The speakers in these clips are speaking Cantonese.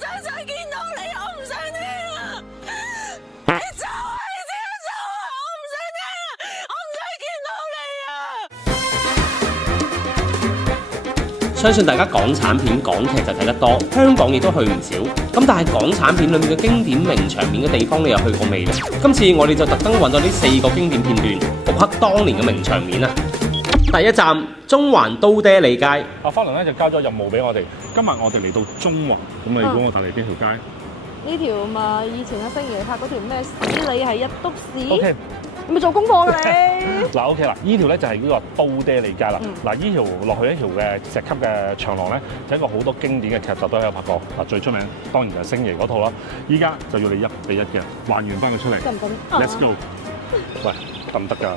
想再見到你，我唔想聽啊！你走啊！你自己走啊！我唔想聽啊！我唔想見到你啊！相信大家港產片、港劇就睇得多，香港亦都去唔少。咁但係港產片裏面嘅經典名場面嘅地方，你又去過未呢？今次我哋就特登揾咗呢4個經典片段，復刻當年嘅名場面啊！第一站，中環都爹利街。阿花輪咧就交咗任務俾我哋，今日我哋嚟到中環，咁你估我帶嚟邊條街？呢條嘛，以前阿星爺拍嗰條咩屎你係一篤屎 OK 你咪做功課㗎你？嗱 OK 啦，呢條咧就係呢個都爹利街啦。嗱，呢條落去一條嘅石級嘅長廊咧，就係一個好多經典嘅劇集都有拍過。嗱，最出名當然就係星爺嗰套啦。依家就要你1比1嘅還原翻佢出嚟。得唔得 ？Let's go！喂，得唔得㗎？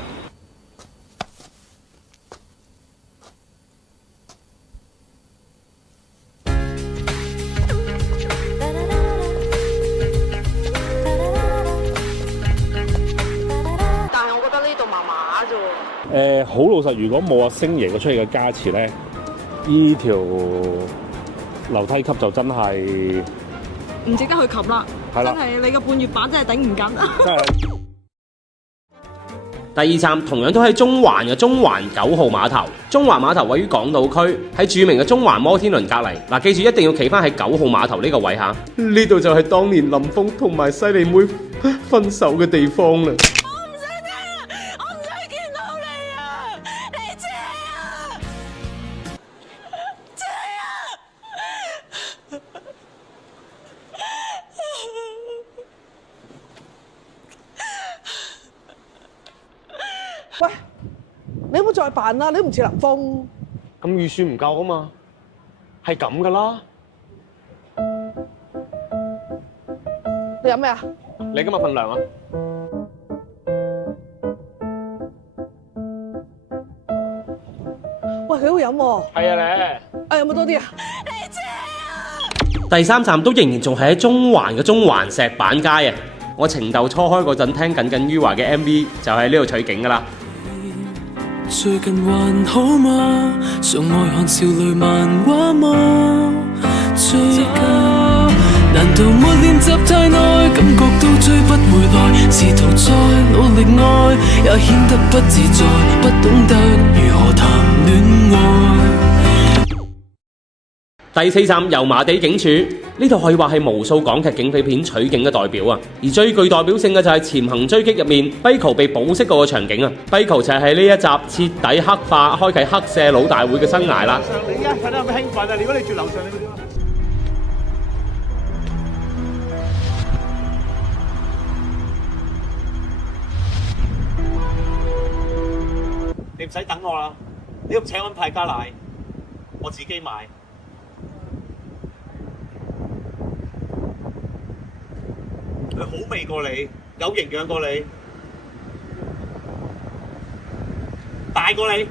好老實，如果冇阿星爺嘅出嚟嘅加持咧，呢條樓梯級就真係唔值得去及啦。係啦真係你個半月板真係頂唔緊。真係。第二站同樣都喺中環嘅中環9號碼頭。中環碼頭位於港島區，喺著名嘅中環摩天輪隔離。嗱，記住一定要企翻喺9號碼頭呢個位嚇。呢度就係當年林峰同埋西利妹分手嘅地方啦。喂，你有冇再扮啦？你都唔似林峰。咁預算唔夠啊嘛，係咁噶啦。你飲咩啊？你今日份糧啊？喂，幾好飲喎。係啊咧。有冇多啲啊？第三站都仍然仲係喺中環嘅中環石板街啊！我情竇初開嗰陣聽耿耿於懷嘅 MV 就喺呢度取景噶啦。最近還好嗎？常愛看少女漫畫嗎？最近難道沒練習太耐，感覺都追不回來，試圖再努力愛，也顯得不自在，不懂得如何談戀愛。第4站油麻地警署，呢度可以話係無數港劇警匪片取景嘅代表啊！而最具代表性嘅就係潛行追擊入面 Biko 被保釋過嘅場景啊 ！Biko 就係喺呢一集徹底黑化，開啟黑社佬大會嘅生涯啦！你而家睇得咁興奮啊！如果你住樓上，你會點啊？你唔使等我啦，你都唔請我派加奶，我自己買。佢好味過你，有營養過你，大過你。